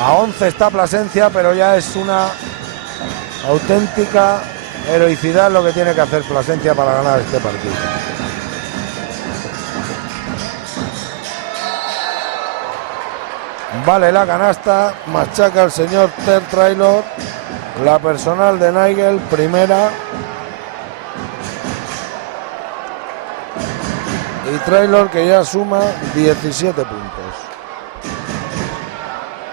A 11 está Plasencia, pero ya es una auténtica heroicidad lo que tiene que hacer Plasencia para ganar este partido. Vale la canasta, machaca el señor Ter Traylor, la personal de Nigel, primera. Y Traylor que ya suma 17 puntos.